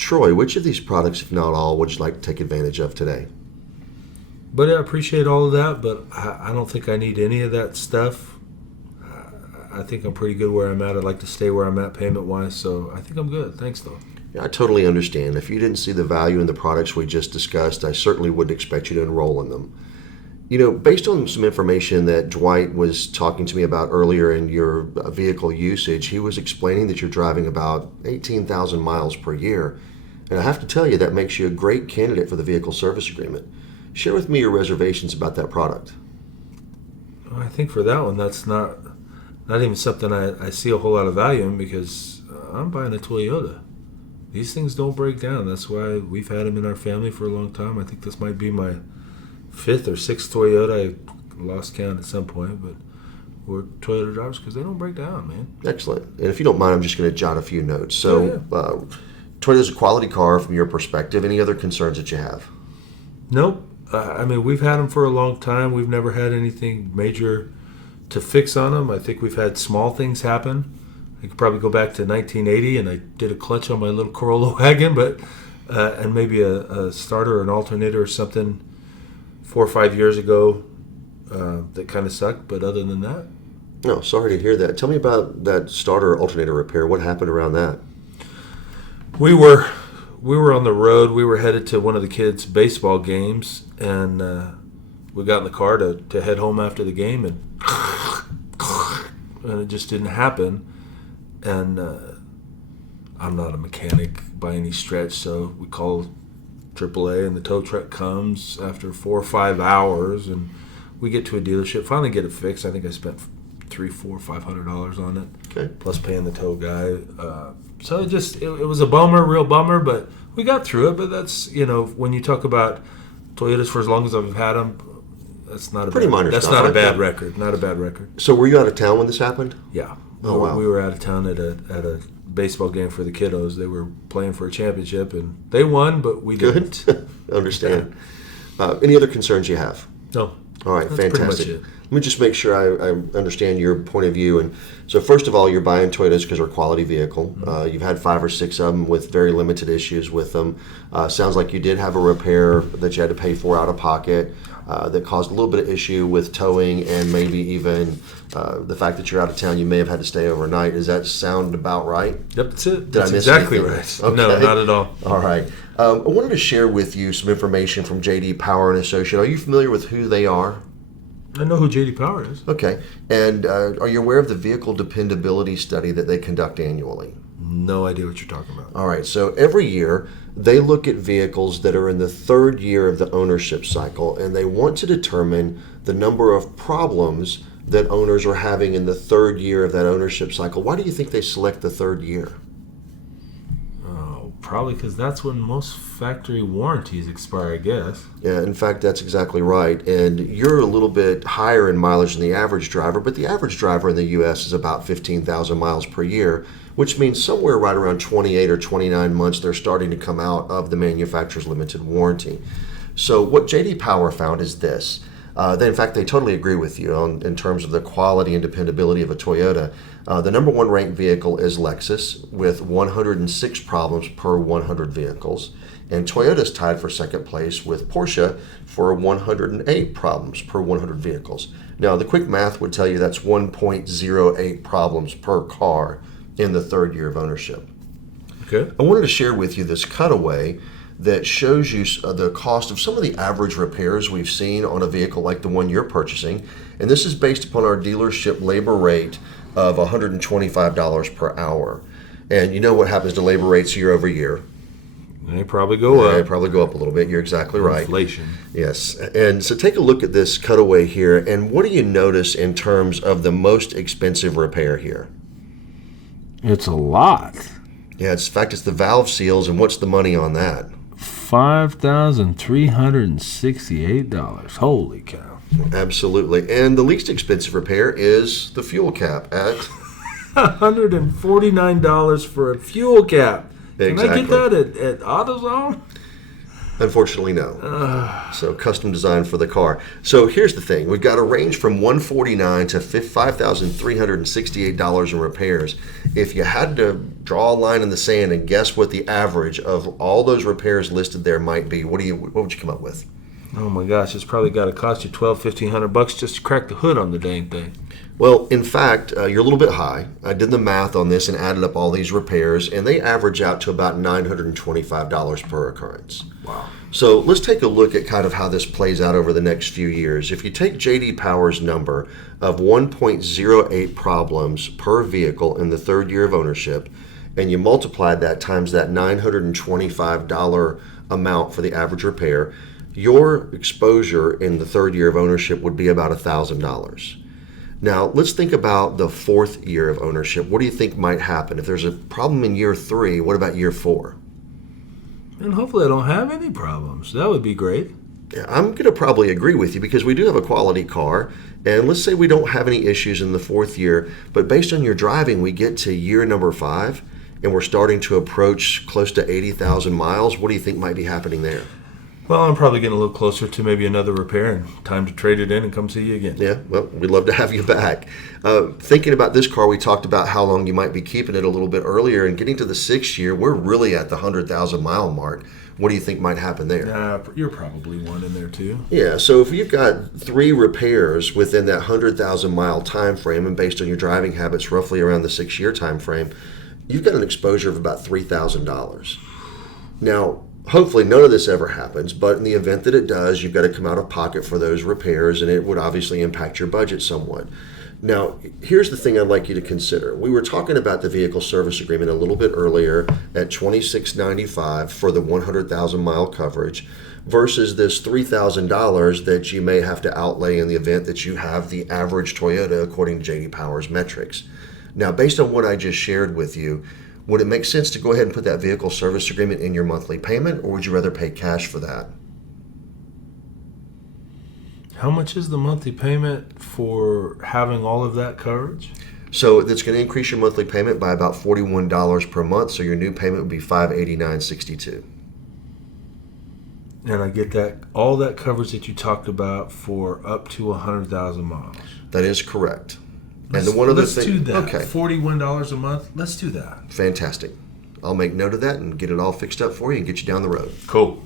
Troy, which of these products, if not all, would you like to take advantage of today? But I appreciate all of that, but I don't think I need any of that stuff. I think I'm pretty good where I'm at. I'd like to stay where I'm at payment-wise, so I think I'm good. Thanks, though. Yeah, I totally understand. If you didn't see the value in the products we just discussed, I certainly wouldn't expect you to enroll in them. Based on some information that Dwight was talking to me about earlier in your vehicle usage, he was explaining that you're driving about 18,000 miles per year. And I have to tell you, that makes you a great candidate for the vehicle service agreement. Share with me your reservations about that product. I think for that one, that's not even something I see a whole lot of value in, because I'm buying a Toyota. These things don't break down. That's why we've had them in our family for a long time. I think this might be my 5th or 6th Toyota. I lost count at some point, but we're Toyota drivers because they don't break down, man. Excellent. And if you don't mind, I'm just going to jot a few notes. So, Toyota's a quality car from your perspective. Any other concerns that you have? Nope. We've had them for a long time. We've never had anything major to fix on them. I think we've had small things happen. I could probably go back to 1980, and I did a clutch on my little Corolla wagon, but and maybe a starter or an alternator or something 4 or 5 years ago that kind of sucked. But other than that, no. Sorry to hear that. Tell me about that starter alternator repair. What happened around that? We were on the road. We were headed to one of the kids' baseball games, and we got in the car to head home after the game, and it just didn't happen. And I'm not a mechanic by any stretch, so we call AAA, and the tow truck comes after 4 or 5 hours, and we get to a dealership, finally get it fixed. I think I spent $300, $400, $500 on it, okay, plus paying the tow guy. So it was a bummer, real bummer, but we got through it. But that's, when you talk about Toyotas for as long as I've had them, that's not a pretty minor That's stuff, not right? a bad record. Not a bad record. So were you out of town when this happened? Yeah. Oh, wow. We were out of town at a baseball game for the kiddos. They were playing for a championship, and they won, but we didn't. Good. Understand. Any other concerns you have? No. All right, That's fantastic. pretty much it. Let me just make sure I understand your point of view. And so, first of all, you're buying Toyotas because they're a quality vehicle. You've had 5 or 6 of them with very limited issues with them. Sounds like you did have a repair that you had to pay for out of pocket that caused a little bit of issue with towing, and maybe even the fact that you're out of town, you may have had to stay overnight. Does that sound about right? Yep, that's it. Did I That's miss exactly anything? right. Okay. No, not at all. All right. I wanted to share with you some information from J.D. Power & Associate. Are you familiar with who they are? I know who J.D. Power is. Okay. And are you aware of the vehicle dependability study that they conduct annually? No idea what you're talking about. All right. So every year, they look at vehicles that are in the 3rd year of the ownership cycle, and they want to determine the number of problems that owners are having in the 3rd year of that ownership cycle. Why do you think they select the 3rd year? Probably because that's when most factory warranties expire, I guess. Yeah, in fact, that's exactly right. And you're a little bit higher in mileage than the average driver, but the average driver in the U.S. is about 15,000 miles per year, which means somewhere right around 28 or 29 months they're starting to come out of the manufacturer's limited warranty. So what J.D. Power found is this. In fact, they totally agree with you in terms of the quality and dependability of a Toyota. The number 1 ranked vehicle is Lexus with 106 problems per 100 vehicles. And Toyota's tied for 2nd place with Porsche for 108 problems per 100 vehicles. Now, the quick math would tell you that's 1.08 problems per car in the 3rd year of ownership. Okay. I wanted to share with you this cutaway that shows you the cost of some of the average repairs we've seen on a vehicle like the one you're purchasing. And this is based upon our dealership labor rate of $125 per hour. And you know what happens to labor rates year over year. They probably go up. They probably go up a little bit. You're exactly right. Inflation. Yes. And so take a look at this cutaway here. And what do you notice in terms of the most expensive repair here? It's a lot. Yeah, in fact, it's the valve seals. And what's the money on that? $5,368. Holy cow. Absolutely. And the least expensive repair is the fuel cap at $149 for a fuel cap. Can Exactly. I get that at AutoZone? Unfortunately, no. So custom designed for the car. So here's the thing: we've got a range from $149 to $5,368 in repairs. If you had to draw a line in the sand and guess what the average of all those repairs listed there might be, what would you come up with? Oh my gosh, it's probably got to cost you $1,200-1,500 just to crack the hood on the dang thing. Well, in fact, you're a little bit high. I did the math on this and added up all these repairs, and they average out to about $925 per occurrence. Wow. So let's take a look at kind of how this plays out over the next few years. If you take J.D. Power's number of 1.08 problems per vehicle in the third year of ownership, and you multiply that times that $925 amount for the average repair, your exposure in the third year of ownership would be about $1,000. Now, let's think about the fourth year of ownership. What do you think might happen? If there's a problem in year 3, what about year 4? And hopefully I don't have any problems. That would be great. Yeah, I'm going to probably agree with you because we do have a quality car. And let's say we don't have any issues in the fourth year, but based on your driving, we get to year number 5 and we're starting to approach close to 80,000 miles. What do you think might be happening there? Well, I'm probably getting a little closer to maybe another repair and time to trade it in and come see you again. Yeah, well, we'd love to have you back. Thinking about this car, we talked about how long you might be keeping it a little bit earlier, and getting to the 6th year, we're really at the 100,000 mile mark. What do you think might happen there? You're probably one in there too. Yeah, so if you've got 3 repairs within that 100,000 mile time frame, and based on your driving habits, roughly around the 6-year time frame, you've got an exposure of about $3,000. Now, hopefully none of this ever happens, but in the event that it does, you've got to come out of pocket for those repairs, and it would obviously impact your budget somewhat. Now, here's the thing I'd like you to consider. We were talking about the vehicle service agreement a little bit earlier at $26.95 for the 100,000 mile coverage versus this $3,000 that you may have to outlay in the event that you have the average Toyota according to J.D. Power's metrics. Now, based on what I just shared with you, would it make sense to go ahead and put that vehicle service agreement in your monthly payment, or would you rather pay cash for that? How much is the monthly payment for having all of that coverage? So that's going to increase your monthly payment by about $41 per month, so your new payment would be $589.62. And I get that all that coverage that you talked about for up to 100,000 miles. That is correct. Let's, and the one other let's thing, do that. okay, $41 a month. Let's do that. fantastic. I'll make note of that and get it all fixed up for you and get you down the road. Cool.